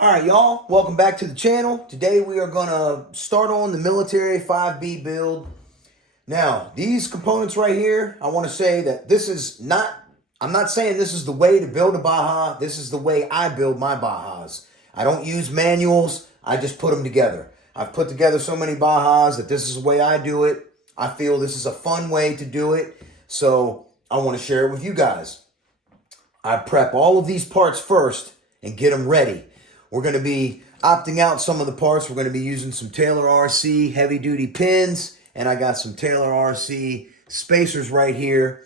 All right, y'all, welcome back to the channel. Today we are gonna start on the military 5B build. Now, these components right here, I wanna say that I'm not saying this is the way to build a Baja. This is the way I build my Bajas. I don't use manuals, I just put them together. I've put together so many Bajas that this is the way I do it. I feel this is a fun way to do it, so I wanna share it with you guys. I prep all of these parts first and get them ready. We're going to be opting out some of the parts. We're going to be using some Taylor RC heavy duty pins, and I got some Taylor RC spacers right here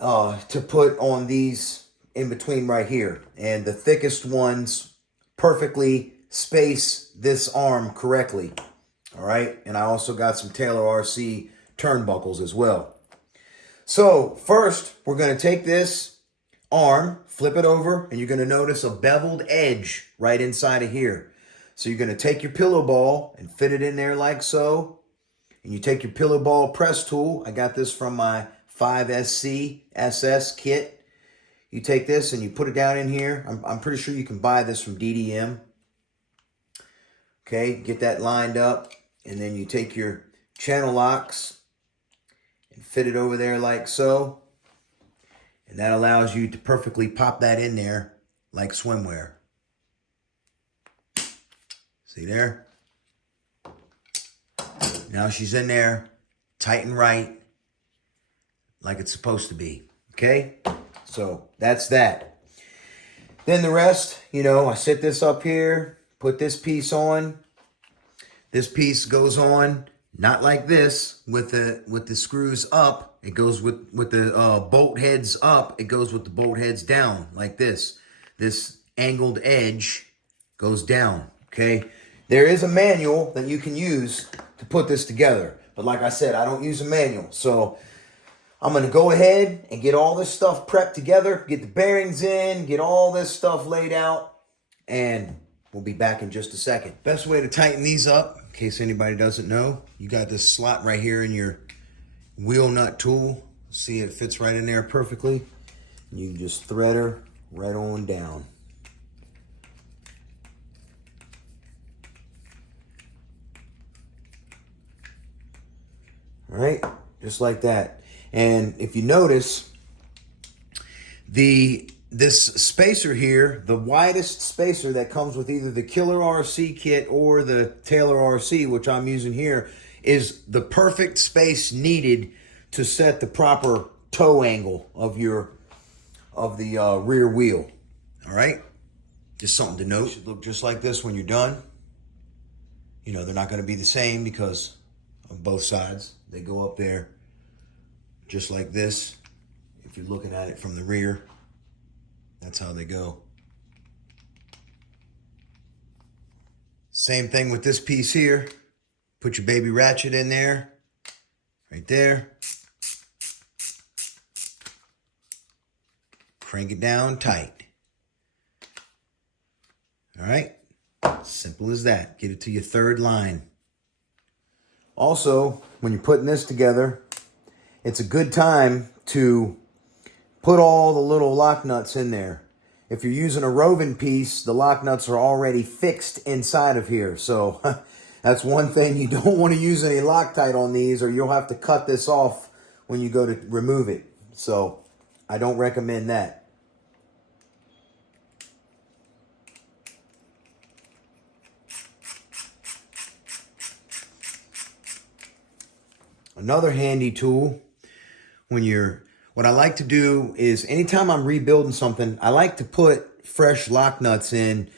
to put on these in between right here. And the thickest ones perfectly space this arm correctly. All right. And I also got some Taylor RC turnbuckles as well. So first, we're going to take this arm, flip it over, and you're going to notice a beveled edge right inside of here. So you're going to take your pillow ball and fit it in there like so. And you take your pillow ball press tool. I got this from my 5SC SS kit. You take this and you put it down in here. I'm pretty sure you can buy this from DDM. Okay, get that lined up. And then you take your channel locks and fit it over there like so. And that allows you to perfectly pop that in there like swimwear. See there? Now she's in there, tight and right, like it's supposed to be. Okay? So that's that. Then the rest, I set this up here, put this piece on. This piece goes on, not like this, with the screws up. It goes with the bolt heads up. It goes with the bolt heads down like this. This angled edge goes down, okay? There is a manual that you can use to put this together. But like I said, I don't use a manual. So I'm going to go ahead and get all this stuff prepped together, get the bearings in, get all this stuff laid out, and we'll be back in just a second. Best way to tighten these up, in case anybody doesn't know, you got this slot right here in your wheel nut tool. See, it fits right in there perfectly. You can just thread her right on down. All right, just like that. And if you notice, this spacer here, the widest spacer that comes with either the Killer RC kit or the Taylor RC, which I'm using here, is the perfect space needed to set the proper toe angle of the rear wheel. All right, just something to note. It should look just like this when you're done. They're not going to be the same because of both sides. They go up there just like this. If you're looking at it from the rear, that's how they go. Same thing with this piece here. Put your baby ratchet in there, right there. Crank it down tight. All right, simple as that. Get it to your third line. Also, when you're putting this together, it's a good time to put all the little lock nuts in there. If you're using a Rovan piece, the lock nuts are already fixed inside of here. So that's one thing, you don't want to use any Loctite on these, or you'll have to cut this off when you go to remove it. So I don't recommend that. Another handy tool what I like to do is anytime I'm rebuilding something, I like to put fresh lock nuts in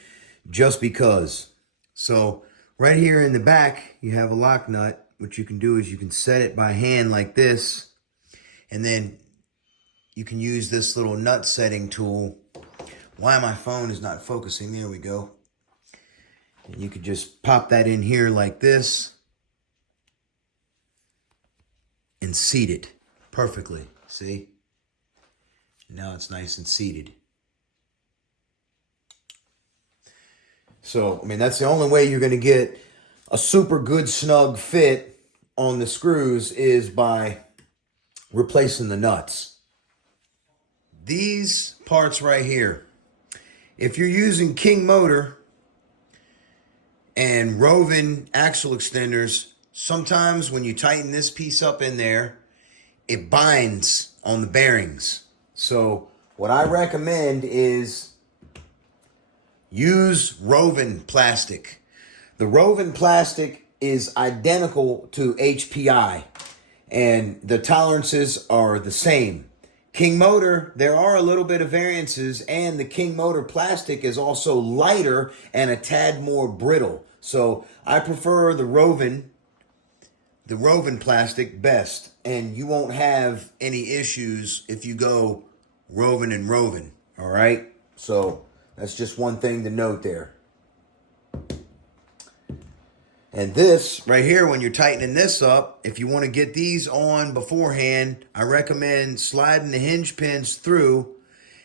just because. So right here in the back, you have a lock nut. What you can do is you can set it by hand like this, and then you can use this little nut setting tool. Why my phone is not focusing? There we go. And you could just pop that in here like this and seat it perfectly. See? Now it's nice and seated. So, that's the only way you're going to get a super good snug fit on the screws is by replacing the nuts. These parts right here, If you're using King motor and Rovan axle extenders, sometimes when you tighten this piece up in there, it binds on the bearings. So what I recommend is use Rovan plastic. The Rovan plastic is identical to HPI, and the tolerances are the same. King motor, there are a little bit of variances, and the King motor plastic is also lighter and a tad more brittle. So I prefer the Rovan plastic best, and you won't have any issues if you go Rovan and Rovan. All right, so that's just one thing to note there. And this right here, when you're tightening this up, if you want to get these on beforehand, I recommend sliding the hinge pins through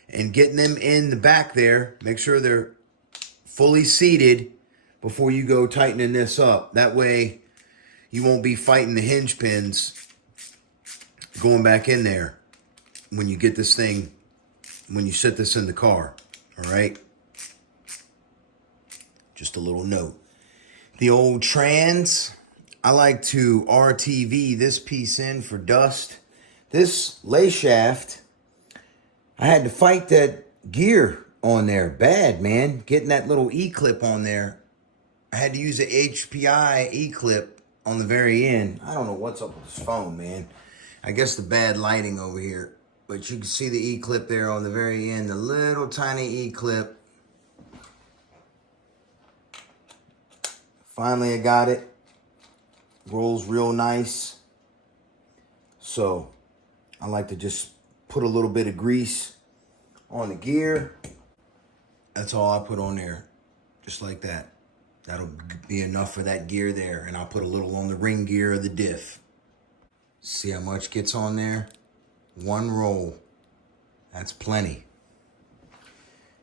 and getting them in the back there. Make sure they're fully seated before you go tightening this up. That way you won't be fighting the hinge pins going back in there when you get this thing, when you set this in the car. All right? Just a little note. The old trans, I like to RTV this piece in for dust. This lay shaft, I had to fight that gear on there bad, man. Getting that little E-clip on there. I had to use an HPI E-clip on the very end. I don't know what's up with this phone, man. I guess the bad lighting over here. But you can see the E-clip there on the very end. The little tiny E-clip. Finally, I got it. Rolls real nice. So, I like to just put a little bit of grease on the gear. That's all I put on there. Just like that. That'll be enough for that gear there. And I'll put a little on the ring gear of the diff. See how much gets on there? One roll. That's plenty.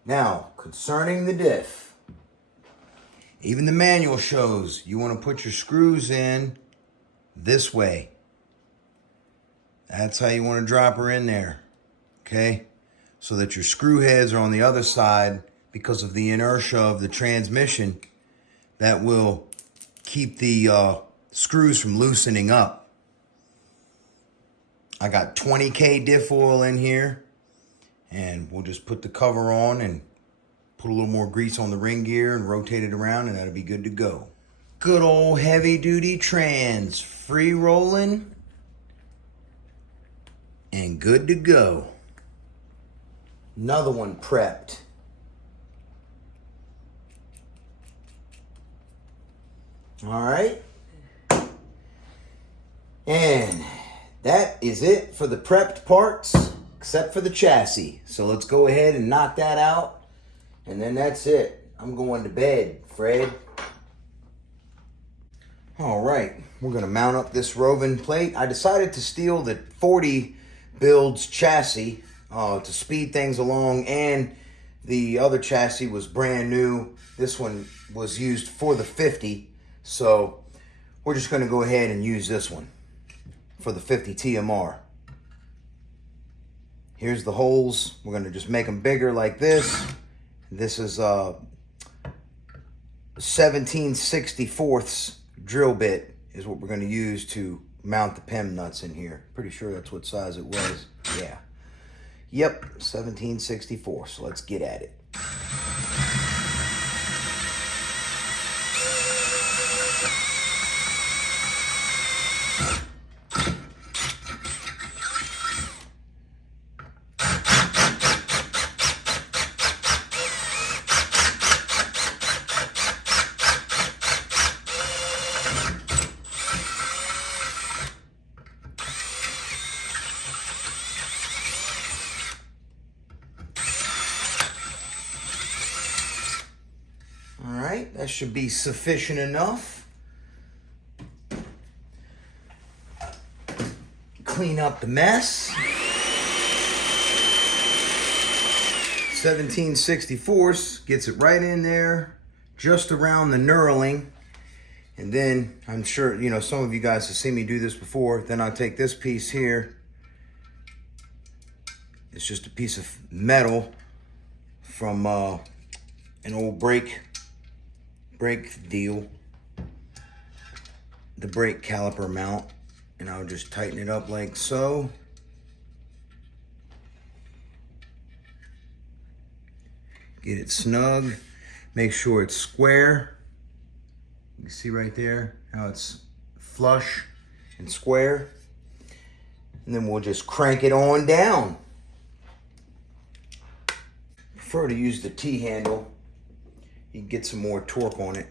Now, concerning the diff. Even the manual shows you want to put your screws in this way. That's how you want to drop her in there. Okay? So that your screw heads are on the other side because of the inertia of the transmission. That will keep the screws from loosening up. I got 20K diff oil in here. And we'll just put the cover on and put a little more grease on the ring gear and rotate it around, and that'll be good to go. Good old heavy duty trans, free rolling and good to go. Another one prepped. All right. And that is it for the prepped parts, except for the chassis. So let's go ahead and knock that out. And then that's it. I'm going to bed, Fred. All right, we're gonna mount up this Rovan plate. I decided to steal the 40 build's chassis to speed things along, and the other chassis was brand new. This one was used for the 50, so we're just gonna go ahead and use this one for the 50 TMR. Here's the holes. We're gonna just make them bigger like this. This is a 17/64 drill bit is what we're going to use to mount the PEM nuts in here. Pretty sure that's what size it was. Yeah. Yep, 17/64. So let's get at it. That should be sufficient enough. Clean up the mess. 17/64 gets it right in there, just around the knurling. And then I'm sure, you know, some of you guys have seen me do this before. Then I'll take this piece here. It's just a piece of metal from an old brake deal, the brake caliper mount, and I'll just tighten it up like so. Get it snug. Make sure it's square. You can see right there how it's flush and square. And then we'll just crank it on down. Prefer to use the T-handle. You can get some more torque on it.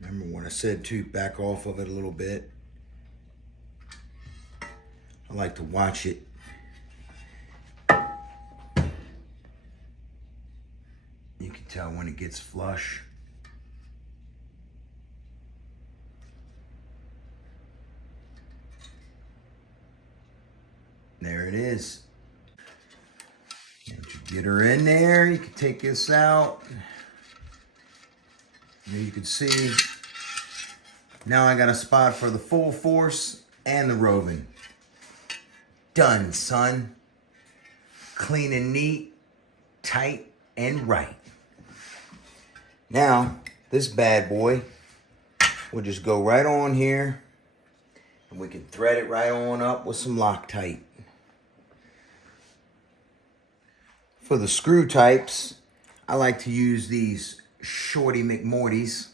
Remember when I said to back off of it a little bit. I like to watch it. You can tell when it gets flush. There it is. And you get her in there, you can take this out. There you can see, now I got a spot for the full force and the Rovan. Done, son. Clean and neat, tight and right. Now, this bad boy will just go right on here, and we can thread it right on up with some Loctite. For the screw types, I like to use these Shorty McMortys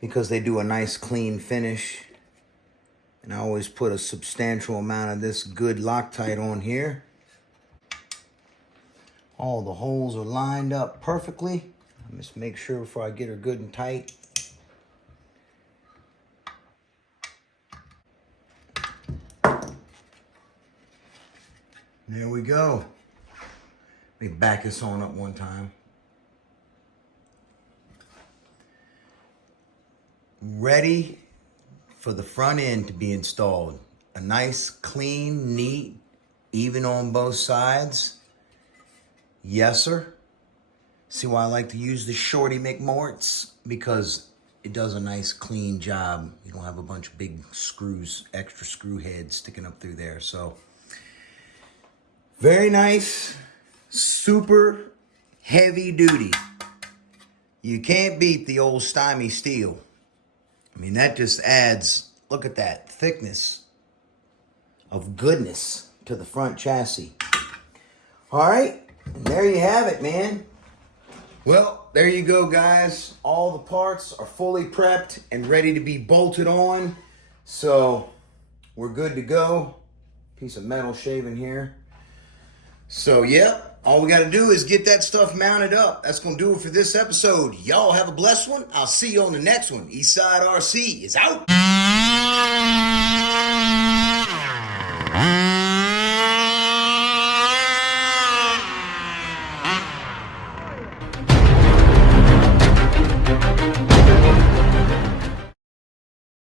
because they do a nice clean finish. And I always put a substantial amount of this good Loctite on here. All the holes are lined up perfectly. Let me just make sure before I get her good and tight. There we go. Let me back this on up one time. Ready for the front end to be installed. A nice, clean, neat, even on both sides. Yes, sir. See why I like to use the Shorty McMorts? Because it does a nice, clean job. You don't have a bunch of big screws, extra screw heads sticking up through there. So, very nice, super heavy duty. You can't beat the old Stymie steel. I mean, that just adds, look at that thickness of goodness to the front chassis. All right, and there you have it, man. Well, there you go, guys. All the parts are fully prepped and ready to be bolted on. So we're good to go. Piece of metal shaving here. So, yep. All we got to do is get that stuff mounted up. That's going to do it for this episode. Y'all have a blessed one. I'll see you on the next one. Eastside RC is out.